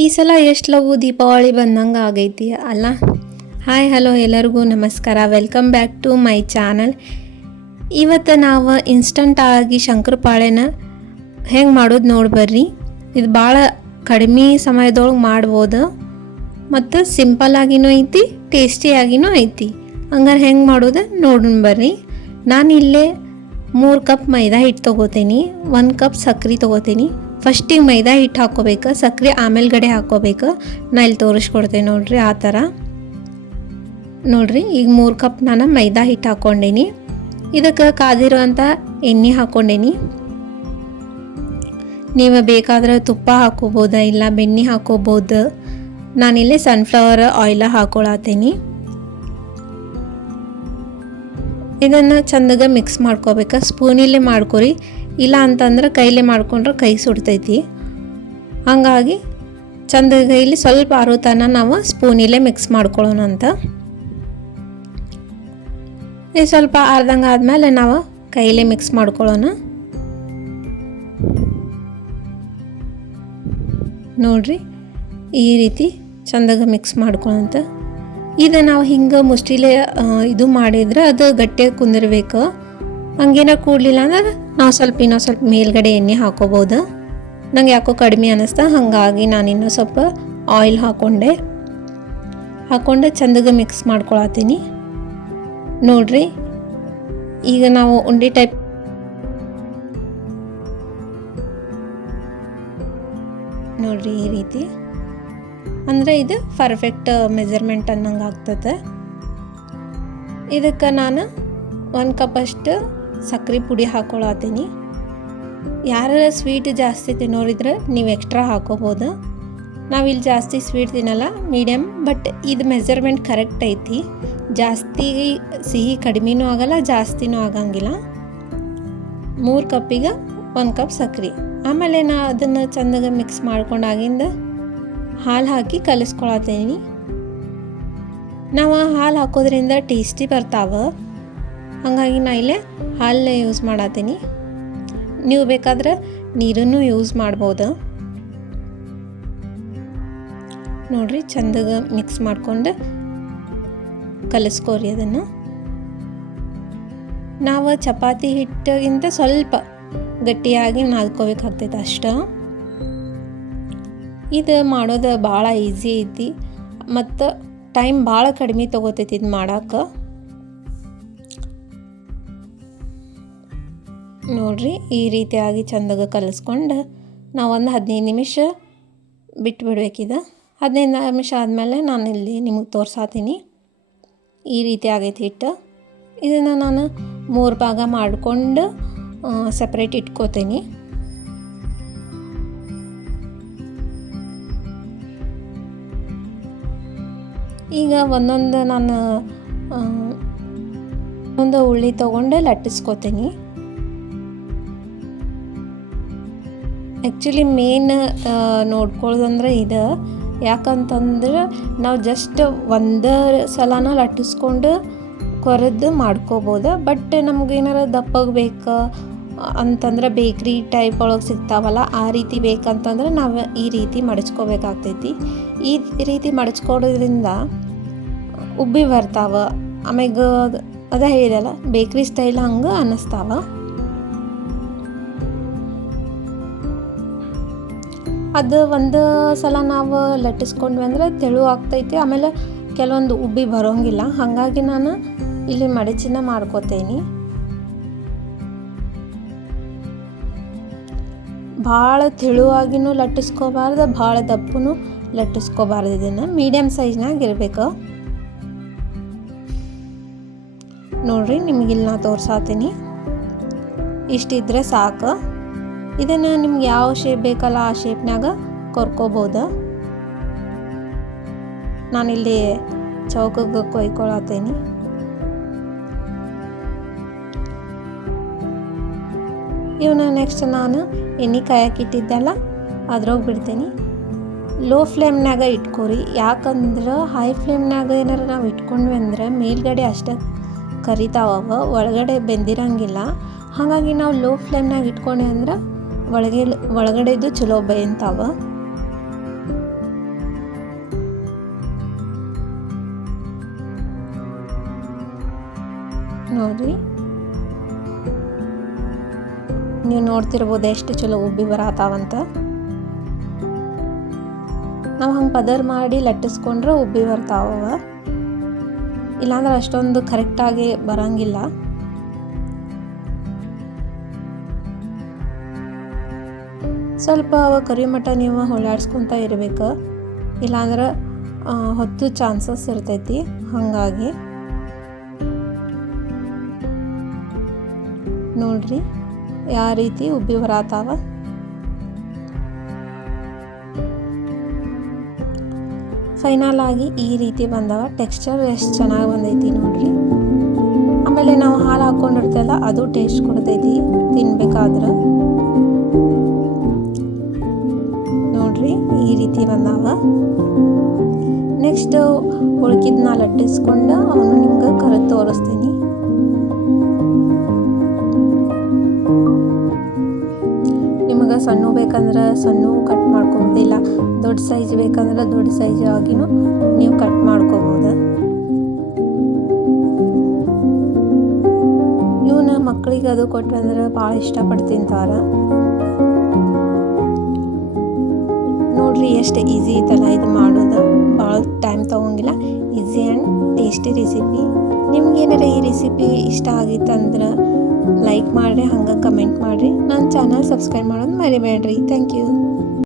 ಈ ಸಲ ಎಷ್ಟು ಲಘು ದೀಪಾವಳಿ ಬಂದಂಗೆ ಆಗೈತಿ ಅಲ್ಲ. ಹಾಯ್ ಹಲೋ ಎಲ್ಲರಿಗೂ ನಮಸ್ಕಾರ, welcome back to my channel. ಇವತ್ತು ನಾವು ಇನ್ಸ್ಟಂಟ್ ಆಗಿ ಶಂಕರಪಾಳೆನ ಹೆಂಗೆ ಮಾಡೋದು ನೋಡಿ ಬರ್ರಿ. ಇದು ಭಾಳ ಕಡಿಮೆ ಸಮಯದೊಳಗೆ ಮಾಡ್ಬೋದು ಮತ್ತು ಸಿಂಪಲ್ಲಾಗಿನೂ ಐತಿ, ಟೇಸ್ಟಿಯಾಗಿನೂ ಐತಿ. ಹಂಗಾರೆ ಹೆಂಗೆ ಮಾಡೋದು ನೋಡೋಣ ಬರ್ರಿ. ನಾನು ಇಲ್ಲೇ 3 ಕಪ್ ಮೈದಾ ಹಿಟ್ಟು ತೊಗೋತೀನಿ, 1 ಕಪ್ ಸಕ್ರೆ ತೊಗೋತೀನಿ. ಫಸ್ಟಿಗೆ ಮೈದಾ ಹಿಟ್ಟು ಹಾಕ್ಕೋಬೇಕು, ಸಕ್ರೆ ಆಮೇಲ್ಗಡೆ ಹಾಕ್ಕೋಬೇಕು. ನಾ ಇಲ್ಲಿ ತೋರಿಸ್ಕೊಡ್ತೇನೆ ನೋಡಿರಿ, ಆ ಥರ ನೋಡಿರಿ. ಈಗ 3 ಕಪ್ ನಾನು ಮೈದಾ ಹಿಟ್ಟು ಹಾಕ್ಕೊಂಡೀನಿ. ಇದಕ್ಕೆ ಕಾದಿರುವಂಥ ಎಣ್ಣೆ ಹಾಕ್ಕೊಂಡೀನಿ. ನೀವು ಬೇಕಾದ್ರೆ ತುಪ್ಪ ಹಾಕ್ಕೋಬೋದು, ಇಲ್ಲ ಬೆಣ್ಣೆ ಹಾಕ್ಕೋಬೋದು. ನಾನಿಲ್ಲಿ ಸನ್ಫ್ಲವರ್ ಆಯಿಲ ಹಾಕ್ಕೊಳತ್ತೀನಿ. ಇದನ್ನು ಚಂದಾಗ ಮಿಕ್ಸ್ ಮಾಡ್ಕೋಬೇಕು. ಸ್ಪೂನಿಲ್ಲೇ ಮಾಡ್ಕೊರಿ, ಇಲ್ಲ ಅಂತಂದ್ರೆ ಕೈಲೇ ಮಾಡ್ಕೊಂಡ್ರೆ ಕೈ ಸುಡ್ತೈತಿ. ಹಾಗಾಗಿ ಚಂದ ಕೈಲಿ ಸ್ವಲ್ಪ ಆರೋತನ ನಾವು ಸ್ಪೂನಿಲ್ಲೇ ಮಿಕ್ಸ್ ಮಾಡ್ಕೊಳ್ಳೋಣ ಅಂತ. ಇದು ಸ್ವಲ್ಪ ಆರ್ದಂಗೆ ಆದಮೇಲೆ ನಾವು ಕೈಲೇ ಮಿಕ್ಸ್ ಮಾಡ್ಕೊಳ್ಳೋಣ. ನೋಡ್ರಿ, ಈ ರೀತಿ ಚಂದಾಗ ಮಿಕ್ಸ್ ಮಾಡ್ಕೊಳ್ಳೋಂತ. ಇದು ನಾವು ಹಿಂಗೆ ಮುಷ್ಟಿಲೆ ಇದು ಮಾಡಿದ್ರೆ ಅದು ಗಟ್ಟಿಯಾಗಿ ಕುಂದಿರ್ಬೇಕು. ಹಂಗೇನ ಕೂಡಲಿಲ್ಲ ಅಂದ್ರೆ ನಾವು ಇನ್ನೂ ಸ್ವಲ್ಪ ಮೇಲ್ಗಡೆ ಎಣ್ಣೆ ಹಾಕೋಬೋದು. ನಂಗೆ ಯಾಕೋ ಕಡಿಮೆ ಅನ್ನಿಸ್ತಾ, ಹಾಗಾಗಿ ನಾನು ಇನ್ನೂ ಸ್ವಲ್ಪ ಆಯಿಲ್ ಹಾಕ್ಕೊಂಡು ಚಂದಗೆ ಮಿಕ್ಸ್ ಮಾಡ್ಕೊಳತ್ತೀನಿ. ನೋಡ್ರಿ, ಈಗ ನಾವು ಉಂಡೆ ಟೈಪ್ ನೋಡ್ರಿ ಈ ರೀತಿ ಅಂದರೆ ಇದು ಪರ್ಫೆಕ್ಟ್ ಮೆಜರ್ಮೆಂಟ್ ಅನ್ನಂಗೆ ಆಗ್ತದೆ. ಇದಕ್ಕೆ ನಾನು 1 ಕಪ್ ಅಷ್ಟು ಸಕ್ಕರೆ ಪುಡಿ ಹಾಕ್ಕೊಳತ್ತೀನಿ. ಯಾರು ಸ್ವೀಟ್ ಜಾಸ್ತಿ ತಿನ್ನೋರಿದ್ರೆ ನೀವು ಎಕ್ಸ್ಟ್ರಾ ಹಾಕೋಬೋದು. ನಾವಿಲ್ಲಿ ಜಾಸ್ತಿ ಸ್ವೀಟ್ ತಿನ್ನಲ್ಲ, ಮೀಡಿಯಮ್. ಬಟ್ ಇದು ಮೆಜರ್ಮೆಂಟ್ ಕರೆಕ್ಟ್ ಐತಿ. ಜಾಸ್ತಿ ಸಿಹಿ ಕಡಿಮೆನೂ ಆಗಲ್ಲ, ಜಾಸ್ತಿನೂ ಆಗಂಗಿಲ್ಲ. 3 ಕಪ್ಪಿಗೆ 1 ಕಪ್ ಸಕ್ಕರೆ. ಆಮೇಲೆ ನಾ ಅದನ್ನು ಚಂದಾಗ ಮಿಕ್ಸ್ ಮಾಡ್ಕೊಂಡಾಗಿಂದ ಹಾಲು ಹಾಕಿ ಕಲಿಸ್ಕೊಳತ್ತೀನಿ. ನಾವು ಹಾಲು ಹಾಕೋದ್ರಿಂದ ಟೇಸ್ಟಿ ಬರ್ತಾವೆ, ಹಾಗಾಗಿ ನಾ ಇಲ್ಲೇ ಹಾಲನ್ನ ಯೂಸ್ ಮಾಡತ್ತೀನಿ. ನೀವು ಬೇಕಾದ್ರೆ ನೀರನ್ನು ಯೂಸ್ ಮಾಡ್ಬೋದು. ನೋಡ್ರಿ, ಚಂದಾಗ ಮಿಕ್ಸ್ ಮಾಡ್ಕೊಂಡು ಕಲಿಸ್ಕೋರಿ. ಅದನ್ನು ನಾವು ಚಪಾತಿ ಹಿಟ್ಟಿಗಿಂತ ಸ್ವಲ್ಪ ಗಟ್ಟಿಯಾಗಿ ನಾದ್ಕೋಬೇಕಾಗ್ತೈತೆ ಅಷ್ಟೇ. ಇದು ಮಾಡೋದು ಭಾಳ ಈಸಿ ಐತಿ ಮತ್ತು ಟೈಮ್ ಭಾಳ ಕಡಿಮೆ ತೊಗೋತೈತಿ ಇದು ಮಾಡೋಕ್ಕೆ. ನೋಡ್ರಿ, ಈ ರೀತಿಯಾಗಿ ಚಂದಾಗ ಕಲಿಸ್ಕೊಂಡು ನಾವು ಒಂದು 15 ನಿಮಿಷ ಬಿಟ್ಬಿಡ್ಬೇಕಿದೆ. 15 ನಿಮಿಷ ಆದಮೇಲೆ ನಾನು ಇಲ್ಲಿ ನಿಮಗೆ ತೋರ್ಸಾತೀನಿ. ಈ ರೀತಿ ಆಗೈತಿ ಹಿಟ್ಟು. ಇದನ್ನು ನಾನು 3 ಭಾಗ ಮಾಡಿಕೊಂಡು ಸಪ್ರೇಟ್ ಇಟ್ಕೋತೀನಿ. ಈಗ ಒಂದೊಂದು ನಾನು ಒಂದು ಉಳ್ಳಿ ತೊಗೊಂಡು ಲಟ್ಟಿಸ್ಕೋತೀನಿ. ಆ್ಯಕ್ಚುಲಿ ಮೇನ್ ನೋಡ್ಕೊಳ್ಳೋದಂದ್ರೆ ಇದು. ಯಾಕಂತಂದ್ರೆ ನಾವು ಜಸ್ಟ್ ಒಂದು ಸಲನ ಲಟ್ಟಿಸ್ಕೊಂಡು ಕೊರೆದು ಮಾಡ್ಕೋಬೋದು. ಬಟ್ ನಮಗೇನಾರ ದಪ್ಪಗೆ ಬೇಕು ಅಂತಂದ್ರೆ ಬೇಕ್ರಿ ಟೈಪ್ ಒಳಗೆ ಸಿಗ್ತಾವಲ್ಲ, ಆ ರೀತಿ ಬೇಕಂತಂದ್ರೆ ನಾವು ಈ ರೀತಿ ಮಡಚ್ಕೋಬೇಕಾಗ್ತೈತಿ. ಈ ರೀತಿ ಮಡಚ್ಕೊಡೋದ್ರಿಂದ ಉಬ್ಬಿ ಬರ್ತಾವೆ. ಆಮ್ಯಾಗ ಅದ ಹೇಳಿದಲ್ಲ, ಬೇಕ್ರಿ ಸ್ಟೈಲ್ ಹಂಗೆ ಅನ್ನಿಸ್ತಾವ. ಅದು ಒಂದು ಸಲ ನಾವು ಲಟ್ಟಿಸ್ಕೊಂಡ್ವಿ ಅಂದ್ರೆ ತೆಳು ಆಗ್ತೈತಿ, ಆಮೇಲೆ ಕೆಲವೊಂದು ಉಬ್ಬಿ ಬರೋಂಗಿಲ್ಲ. ಹಾಗಾಗಿ ನಾನು ಇಲ್ಲಿ ಮಡಚಿನ ಮಾಡ್ಕೋತೀನಿ. ಭಾಳ ತೆಳುವಾಗಿನೂ ಲಟ್ಟಿಸ್ಕೋಬಾರ್ದು, ಭಾಳ ದಪ್ಪನೂ ಲಟ್ಟಿಸ್ಕೋಬಾರ್ದು. ಇದನ್ನು ಮೀಡಿಯಮ್ ಸೈಜ್ನಾಗ ಇರಬೇಕು. ನೋಡ್ರಿ, ನಿಮಗಿಲ್ಲಿ ನಾ ತೋರ್ಸಾತೀನಿ. ಇಷ್ಟಿದ್ರೆ ಸಾಕು. ಇದನ್ನು ನಿಮ್ಗೆ ಯಾವ ಶೇಪ್ ಬೇಕಲ್ಲ ಆ ಶೇಪ್ನಾಗ ಕೊರ್ಕೋಬೋದು. ನಾನಿಲ್ಲಿ ಚೌಕಗೆ ಕೊಯ್ಕೊಳತ್ತೀನಿ. ಇವನ್ನ ನೆಕ್ಸ್ಟ್ ನಾನು ಎಣ್ಣೆ ಕಾಯಕ್ಕಿಟ್ಟಿದ್ದೆಲ್ಲ ಅದ್ರಾಗ ಬಿಡ್ತೀನಿ. ಲೋ ಫ್ಲೇಮ್ನಾಗ ಇಟ್ಕೊರಿ. ಯಾಕಂದ್ರೆ ಹೈ ಫ್ಲೇಮ್ನಾಗ ಏನಾರು ನಾವು ಇಟ್ಕೊಂಡ್ವಿ ಅಂದ್ರೆ ಮೇಲ್ಗಡೆ ಅಷ್ಟೇ ಕರಿತಾವ, ಒಳಗಡೆ ಬೆಂದಿರಂಗಿಲ್ಲ. ಹಾಗಾಗಿ ನಾವು ಲೋ ಫ್ಲೇಮ್ನಾಗ ಇಟ್ಕೊಂಡ್ವಿ ಅಂದ್ರೆ ಒಳಗಡೆದು ಚಲೋ ಬೇಯ್ತಾವ. ನೋಡಿರಿ, ನೀವು ನೋಡ್ತಿರ್ಬೋದು ಎಷ್ಟು ಚಲೋ ಉಬ್ಬಿ ಬರತ್ತಾವಂತ. ನಾವು ಹಂಗೆ ಪದರ್ ಮಾಡಿ ಲಟ್ಟಿಸ್ಕೊಂಡ್ರೆ ಉಬ್ಬಿ ಬರ್ತಾವ. ಇಲ್ಲಾಂದ್ರೆ ಅಷ್ಟೊಂದು ಕರೆಕ್ಟಾಗಿ ಬರಂಗಿಲ್ಲ. ಸ್ವಲ್ಪ ಕರಿಮಠ ನೀವು ಹೊಳ್ಯಾಡ್ಸ್ಕೊತ ಇರಬೇಕು, ಇಲ್ಲಾಂದ್ರೆ ಹೊತ್ತು ಚಾನ್ಸಸ್ ಇರ್ತೈತಿ. ಹಾಗಾಗಿ ನೋಡ್ರಿ ಯಾವ ರೀತಿ ಉಬ್ಬಿ ಬರತ್ತಾವ. ಫೈನಲ್ ಆಗಿ ಈ ರೀತಿ ಬಂದವ. ಟೆಕ್ಸ್ಚರ್ ಎಷ್ಟು ಚೆನ್ನಾಗಿ ಬಂದೈತಿ ನೋಡ್ರಿ. ಆಮೇಲೆ ನಾವು ಹಾಲು ಹಾಕ್ಕೊಂಡಿರ್ತೇವಲ್ಲ, ಅದು ಟೇಸ್ಟ್ ಕೊಡ್ತೈತಿ ತಿನ್ಬೇಕಾದ್ರೆ. ನೋಡ್ರಿ ಈ ರೀತಿ ಬಂದಾವ. ನೆಕ್ಸ್ಟ್ ಉಳ್ಕಿದ್ನ ಲಟ್ಟಿಸ್ಕೊಂಡು ಅವನು ನಿಮ್ಗೆ ಕರೆದು ತೋರಿಸ್ತೀನಿ. ನಿಮಗೆ ಸಣ್ಣ ಬೇಕಂದ್ರೆ ಸಣ್ಣ ಕಟ್ ಮಾಡ್ಕೊಬೋದು, ಇಲ್ಲ ದೊಡ್ಡ ಸೈಜ್ ಬೇಕಂದ್ರೆ ದೊಡ್ಡ ಸೈಜ್ ಆಗಿನೂ ನೀವು ಕಟ್ ಮಾಡ್ಕೋಬೋದು. ಇವನ್ನ ಮಕ್ಕಳಿಗೆ ಅದು ಕೊಟ್ಟಂದ್ರೆ ಭಾಳ ಇಷ್ಟಪಟ್ಟು ತಿಂತಾರೆ. ನೋಡ್ರಿ ಎಷ್ಟು ಈಸಿ ಐತಲ್ಲ ಇದು ಮಾಡೋದು, ಭಾಳ ಟೈಮ್ ತೊಗೊಂಗಿಲ್ಲ. Easy and tasty recipe. ನಿಮ್ಗೇನಾರ ಈ ರೆಸಿಪಿ ಇಷ್ಟ ಆಗಿತ್ತಂದ್ರೆ ಲೈಕ್ ಮಾಡಿರಿ, ಹಂಗೆ ಕಮೆಂಟ್ ಮಾಡಿರಿ. ನನ್ನ ಚಾನಲ್ ಸಬ್ಸ್ಕ್ರೈಬ್ ಮಾಡೋದು ಮರಿಬೇಡ್ರಿ. Thank you.